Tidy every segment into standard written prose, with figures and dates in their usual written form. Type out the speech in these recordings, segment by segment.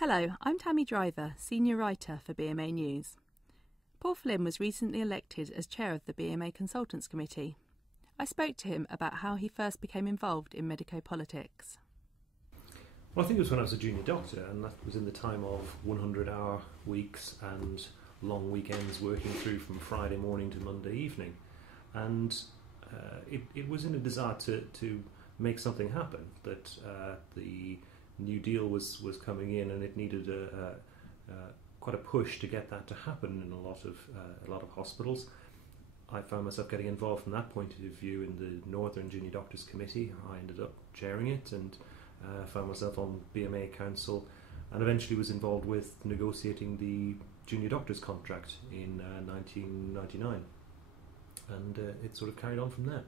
Hello, I'm Tammy Driver, Senior Writer for BMA News. Paul Flynn was recently elected as Chair of the BMA Consultants Committee. I spoke to him about how he first became involved in medico politics. Well, I think it was when I was a junior doctor, and that was in the time of 100-hour weeks and long weekends working through from Friday morning to Monday evening. And it was in a desire to make something happen, that the New Deal was coming in, and it needed quite a push to get that to happen in a lot of hospitals. I found myself getting involved from that point of view in the Northern Junior Doctors Committee. I ended up chairing it and found myself on BMA Council, and eventually was involved with negotiating the Junior Doctors contract in 1999, and it sort of carried on from there.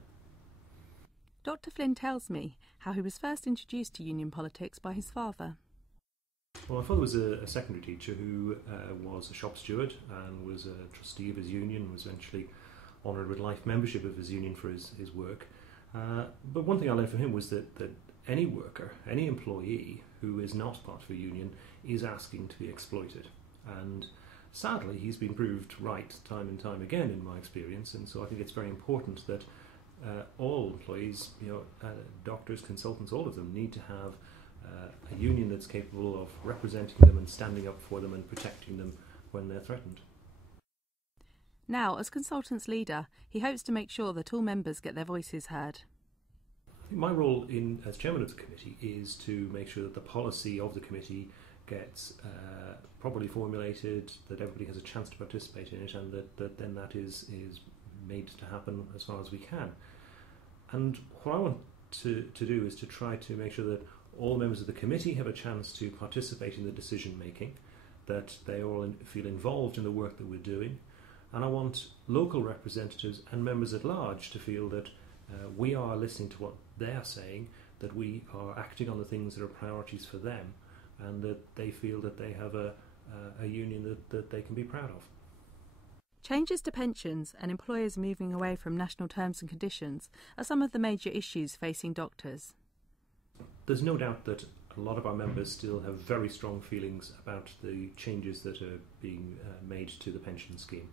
Dr. Flynn tells me how he was first introduced to union politics by his father. Well, my father was a secondary teacher who was a shop steward and was a trustee of his union, was eventually honoured with life membership of his union for his work. But one thing I learned from him was that any worker, any employee who is not part of a union is asking to be exploited. And sadly, he's been proved right time and time again in my experience, and so I think it's very important that all employees, doctors, consultants, all of them need to have a union that's capable of representing them and standing up for them and protecting them when they're threatened. Now, as consultants leader, he hopes to make sure that all members get their voices heard. I think my role as chairman of the committee is to make sure that the policy of the committee gets properly formulated, that everybody has a chance to participate in it, and that then that is made to happen as far as we can. And what I want to do is to try to make sure that all members of the committee have a chance to participate in the decision making, that they all feel involved in the work that we're doing, and I want local representatives and members at large to feel that we are listening to what they're saying, that we are acting on the things that are priorities for them, and that they feel that they have a union that they can be proud of. Changes to pensions and employers moving away from national terms and conditions are some of the major issues facing doctors. There's no doubt that a lot of our members still have very strong feelings about the changes that are being made to the pension scheme.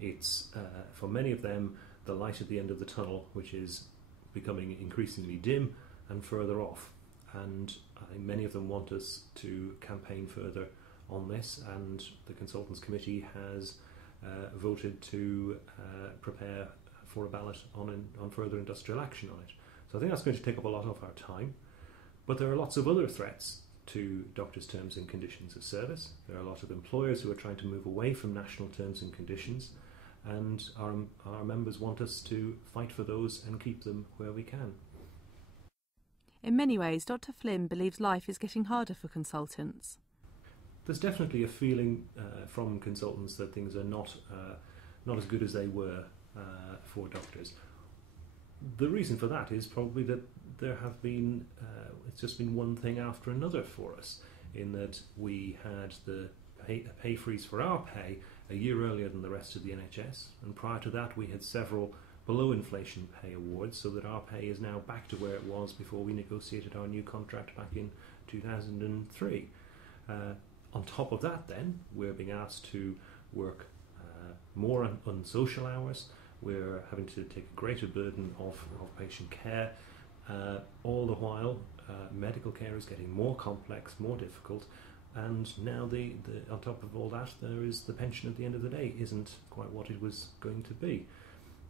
It's, for many of them, the light at the end of the tunnel, which is becoming increasingly dim and further off. And I think many of them want us to campaign further on this, and the Consultants Committee has voted to prepare for a ballot on further industrial action on it. So I think that's going to take up a lot of our time. But there are lots of other threats to doctors' terms and conditions of service. There are a lot of employers who are trying to move away from national terms and conditions, and our members want us to fight for those and keep them where we can. In many ways, Dr. Flynn believes life is getting harder for consultants. There's definitely a feeling from consultants that things are not as good as they were for doctors. The reason for that is probably that there have been, it's just been one thing after another for us, in that we had the pay freeze for our pay a year earlier than the rest of the NHS, and prior to that we had several below inflation pay awards, so that our pay is now back to where it was before we negotiated our new contract back in 2003. On top of that then, we're being asked to work more on social hours. We're having to take a greater burden of patient care. All the while, medical care is getting more complex, more difficult, and now on top of all that, there is the pension at the end of the day isn't quite what it was going to be.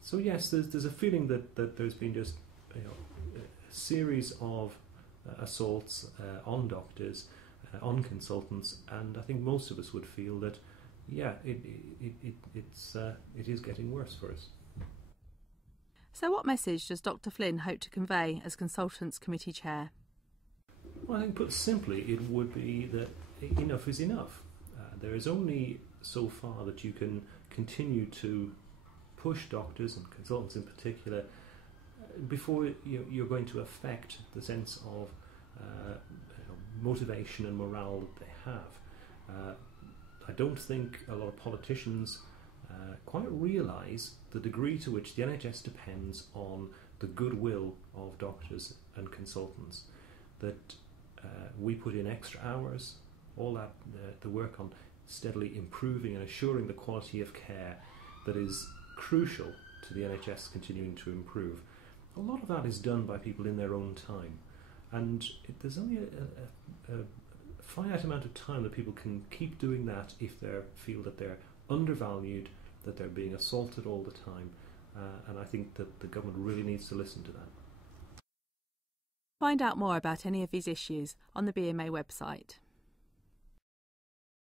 So yes, there's a feeling that there's been just a series of assaults on doctors, on consultants, and I think most of us would feel that it is getting worse for us. So what message does Dr. Flynn hope to convey as Consultants Committee Chair? Well, I think put simply it would be that enough is enough. There is only so far that you can continue to push doctors and consultants in particular before you're going to affect the sense of motivation and morale that they have. I don't think a lot of politicians quite realise the degree to which the NHS depends on the goodwill of doctors and consultants. That we put in extra hours all that the work on steadily improving and assuring the quality of care that is crucial to the NHS continuing to improve, a lot of that is done by people in their own time. And there's only a finite amount of time that people can keep doing that if they feel that they're undervalued, that they're being assaulted all the time. And I think that the government really needs to listen to that. Find out more about any of these issues on the BMA website.